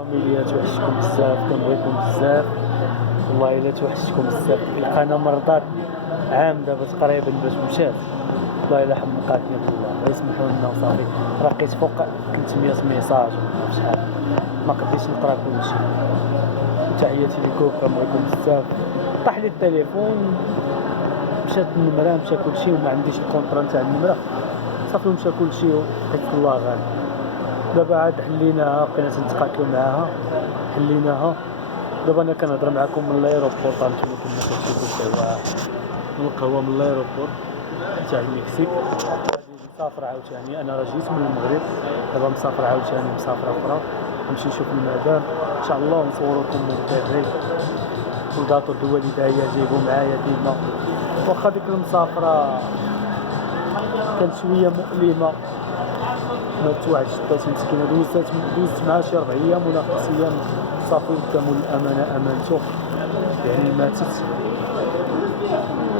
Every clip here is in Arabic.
فاميليا توحشتكم بزاف، كنبغيكم بزاف والله الا توحشتكم بزاف. القناه مرضات عام دابا تقريبا باش مشات، والله الا حمقاتني بالله، يسمحوا لنا وصافي. لقيت فوق 300 ميساج ولا شحال، ما قديتش نقرا كلشي. تحياتي لكم، كنبغيكم بزاف. طاح لي التليفون، مشات النمره، مشى كلشي وما عنديش الكونطرا تاع النمره، صافي مشى كلشي وحيت الله غالب. دابا عاد حليناها، بقينا تنتقاتلو معاها، حليناها. دابا انا كنهضر معكم من الايروبور، فهمتوني كما كتشوفوا القهوه، من القهوه من الايروبور تاع المكسيك. غادي مسافر عاوتاني، انا راه جيت من المغرب، دابا مسافر عاوتاني مسافره اخرى، نمشي نشوف المدام ان شاء الله ونصور لكم الدري والكاطو د الوالده جايبو معايا ديما. واخا ديك المسافره كانت شويه مؤلمه، ما توعدش حتى مسكينه، دوزت معها شي 4 ايام ولا 5 ايام صافي كامل الامانه امانته، يعني ماتت.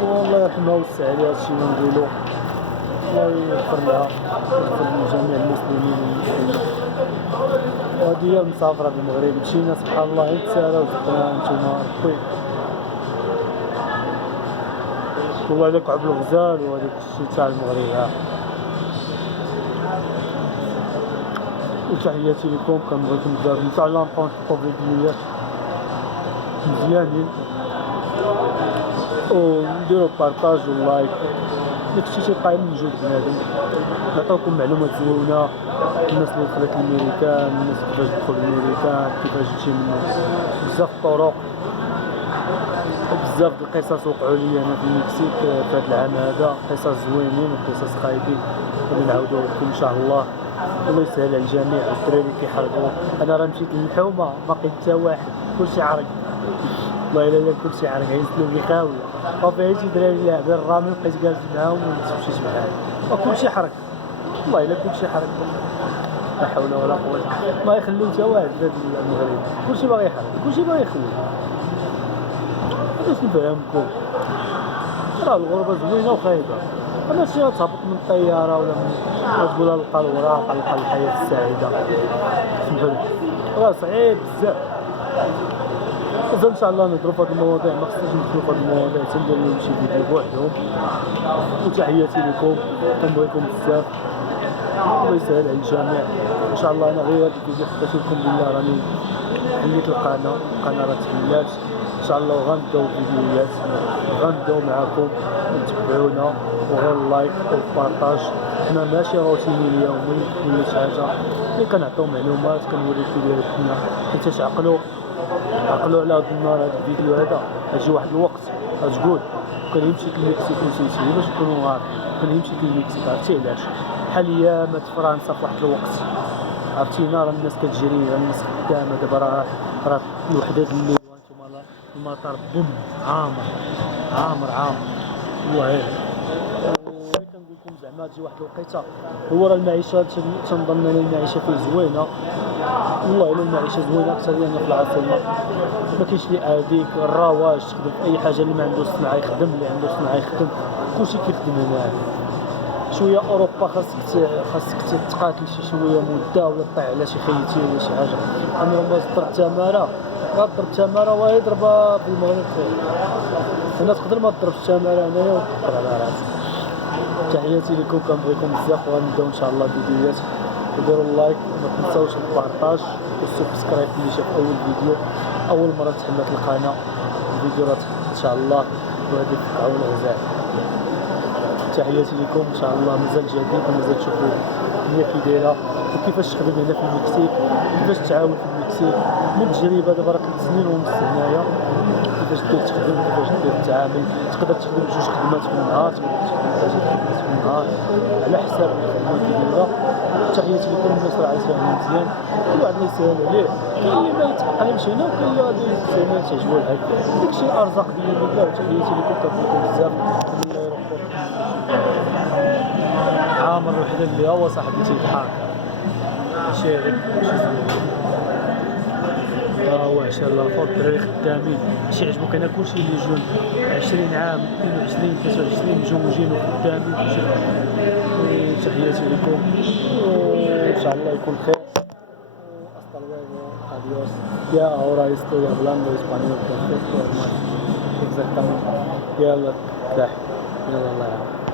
والله يرحمها ويوسع عليها، هادشي اللي نقولو، الله يغفر لها ويغفر لجميع المسلمين والمسلمات. وهذه هي المسافره بالمغرب، مشينا سبحان الله نتسالاو وزقنا نتوما ربي. والله الا كعب الغزال وهذاك الشيء تاع المغرب. وتحياتي لكم، كنبغيكم بزاف. ان شاء الله نبقاو نحطو فيديوهات مزيانين ونديرو بارطاج ولايك، داكشي تيبقى من جهد بنادم. نعطيوكم معلومات زوينه، الناس اللي دخلت الميريكان، الناس كيفاش دخلوا الميريكان، كيفاش تجي من بزاف الطرق، بزاف د القصص وقعوا لي انا في المكسيك في هذا العام هذا، قصص زوينين وقصص خايبين اللي نعاودو لكم ان شاء الله. الله يسهل على الجميع. والدراري كيحرقوا، انا راه مشيت للحومه ما لقيت حتى واحد، كلشي عرق، والله الا كلشي عرق، عيسلو لي خاويه. وفي شي دراري لاعبين الرامي بقيت جالس معاهم ومشيت معاهم، وكلشي حرق، والله الا كلشي حرق، لا حول ولا قوه. ما يخليو حتى واحد في هذا المغرب، كلشي باغي يحرق، كلشي باغي يخلي. باش نفهمكم، راه الغربه زوينه وخايبه، ماشي تهبط من الطياره ولا تقول القى الوراق القى الحياه السعيده، سمحوا لي راه صعيب بزاف. اذا ان شاء الله نضرب هاد المواضيع، ما خصناش ندخلوا في هاد المواضيع، تندير لهم شي فيديو بوحدهم. وتحياتي لكم، كنبغيكم بزاف، الله يسهل على الجميع. ان شاء الله انا غير هاد الفيديو حطيت لكم بالله راني حليت القناه راه تحلات ان شاء الله، وغنبداو فيديوهات، غنبداو معاكم، تبعونا وغير اللايك والبارطاج. حنا ماشي روتيني اليومي ولا شي حاجه، اللي كنعطيو معلومات كنوريو فيديوهاتنا حيت عقلوا على هاد النهار. هاد الفيديو هذا غيجي واحد الوقت غتقول كان مشيت للمكسيك ونسيتي، باش تكونوا عارفين كان مشيت للمكسيك، عرفتي علاش؟ بحال ايامات فرنسا في واحد الوقت، عرفتينا، راه الناس كتجري، راه الناس خدامه، دابا راه الوحده د الليل وانتم المطار بوم عامر والله غير. اللي كنقول لكم زعما تجي واحد الوقيته، هو راه المعيشه تنظن ان المعيشه فيه زوينه، والله الا المعيشه زوينه اكثر لان في العاصمه ما كاينش اللي عاديك الرواج، تخدم في اي حاجه، اللي ما عنده صناعه يخدم، اللي عنده صناعه يخدم، كلشي كيخدم هنايا. شويه اوروبا خاصك تقاتل شي شويه مده ولا تطيح على شي خيتي ولا شي حاجه. انا لما ضرب تماره وهي ضربه في المغرب خير، انا تقدر ما تضربش تماره هنايا وتقدر على راسك. تحياتي لكم، كنبغيكم بزاف، وغنبداو ان شاء الله فيديوهات. وديروا اللايك وما تنساوش البارطاج والسبسكرايب اللي شاف اول فيديو، اول مره تحملت القناه الفيديو راه ان شاء الله. وهذه عون الغزال. تحياتي لكم ان شاء الله، مازال جديد ومازال تشوفوا الدنيا كي دايره وكيفاش تخدم هنا في المكسيك، كيفاش تعاون في المكسيك من تجربه. دابا راه 3 سنين ونص هنايا، كيفاش تخدم، كيفاش تتعامل، تقدر تخدم 2 خدمات في النهار، تقدر تخدم 3 خدمات في النهار على حساب الخدمه اللي دايره. تحياتي لكم، الناس راه عايشه هنا مزيان، كل واحد الله يسهل عليه، كاين اللي ما يتأقلمش هنا وكاين اللي غادي زعما تعجبو الحال، داكشي ارزاق ديال الله. وتحياتي لكم، كنبغيكم بزاف. عامر الوحده اللي هو صاحبي تيضحك، ماشي غير شي زوين، هو عشا الاخر الدراري خدامين، ماشي عجبوك انا كلشي اللي يجون 20 عام 22 23 مجوجين وخدامين كلشي. تحياتي لكم وان شاء الله يكون خير، واصل الواجب. Dios. Ya ahora estoy hablando español perfecto, hermano. Exactamente. يلا تلاح. يلا الله يعافيك.